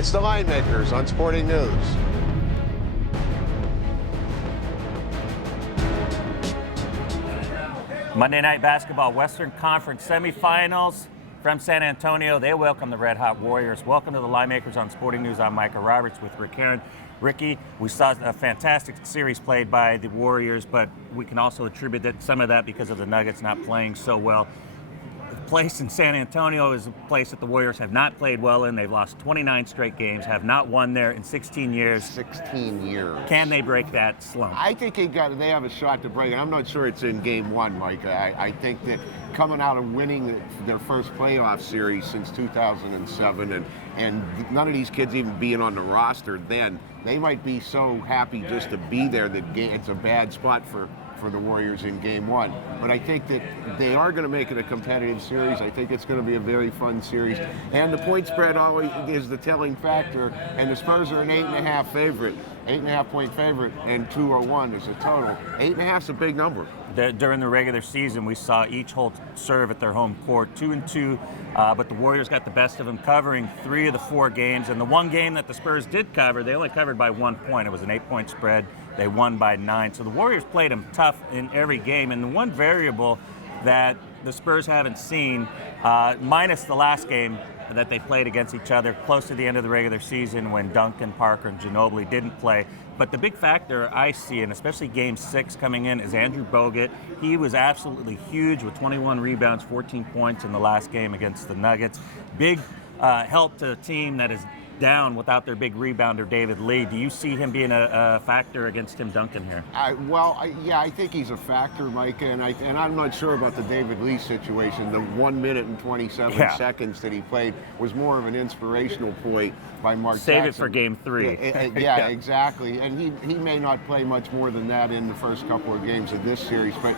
It's the Linemakers on Sporting News. Monday night basketball, Western Conference semifinals from San Antonio. They welcome the Red Hot Warriors. Welcome to the Linemakers on Sporting News. I'm Micah Roberts with Rick Aaron. Ricky, we saw a fantastic series played by the Warriors, but we can also attribute some of that because of the Nuggets not playing so well. The place in San Antonio is a place that the Warriors have not played well in. They've lost 29 straight games, have not won there in 16 years. 16 years. Can they break that slump? I think they have a shot to break it. I'm not sure it's in game one, Micah. I think that coming out of winning their first playoff series since 2007 and none of these kids even being on the roster then, they might be so happy just to be there that it's a bad spot for the Warriors in game one. But I think that they are going to make it a competitive series. I think it's going to be a very fun series. And the point spread always is the telling factor. And the Spurs are an 8.5 favorite, 8.5 point favorite, and 201 is a total. 8.5 is a big number. During the regular season, we saw each hold serve at their home court, 2-2, but the Warriors got the best of them, covering 3 of the 4 games. And the one game that the Spurs did cover, they only covered by 1 point. It was an 8-point spread. They won by 9. So the Warriors played them tough in every game. And the one variable that the Spurs haven't seen, minus the last game that they played against each other close to the end of the regular season when Duncan, Parker, and Ginobili didn't play. But the big factor I see, and especially Game 6 coming in, is Andrew Bogut. He was absolutely huge with 21 rebounds, 14 points in the last game against the Nuggets. Big help to a team that is down without their big rebounder, David Lee. Do you see him being a factor against Tim Duncan here? Yeah, I think he's a factor, Micah, and I'm not sure about the David Lee situation. The 1 minute and 27 seconds that he played was more of an inspirational point by Mark Save Jackson. it for Game 3. Yeah, exactly. And he may not play much more than that in the first couple of games of this series. But,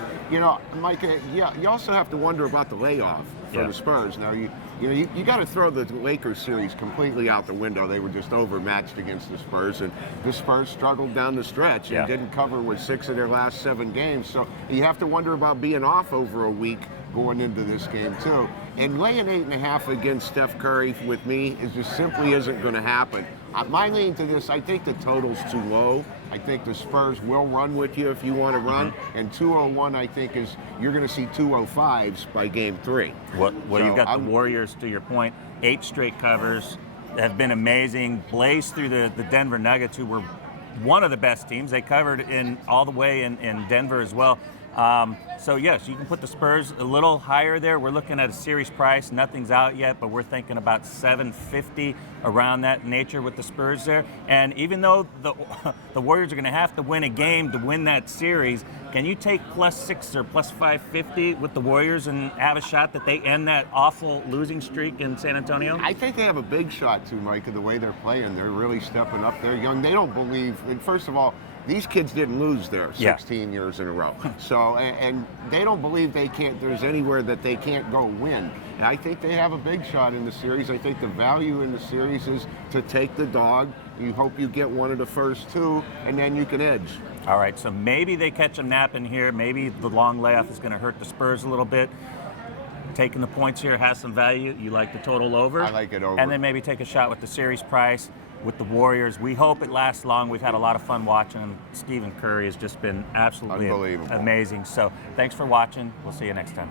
Micah, you also have to wonder about the layoff for the Spurs. Now, you got to throw the Lakers series completely out the window. They were just overmatched against the Spurs, and the Spurs struggled down the stretch and didn't cover with 6 of their last 7 games. So you have to wonder about being off over a week going into this game too. And laying 8.5 against Steph Curry with me just simply isn't going to happen. My lean to this, I think the total's too low. I think the Spurs will run with you if you want to run. And 201, I think, is you're going to see 205s by Game 3. Well, you've got the Warriors, to your point, 8 straight covers, have been amazing. Blazed through the Denver Nuggets, who were one of the best teams. They covered all the way in Denver as well. So yes, you can put the Spurs a little higher there. We're looking at a series price. Nothing's out yet, but we're thinking about $750 around that nature with the Spurs there. And even though the Warriors are going to have to win a game to win that series, can you take +6 or +550 with the Warriors and have a shot that they end that awful losing streak in San Antonio? I think they have a big shot too, Micah, the way they're playing. They're really stepping up. They're young. They don't believe, and first of all, these kids didn't lose there 16 years in a row. So, and they don't believe there's anywhere that they can't go win. And I think they have a big shot in the series. I think the value in the series is to take the dog. You hope you get one of the first 2, and then you can edge. All right, so maybe they catch a nap in here. Maybe the long layoff is going to hurt the Spurs a little bit. Taking the points here has some value. You like the total over? I like it over. And then maybe take a shot with the series price with the Warriors. We hope it lasts long. We've had a lot of fun watching him. Stephen Curry has just been absolutely amazing. So thanks for watching. We'll see you next time.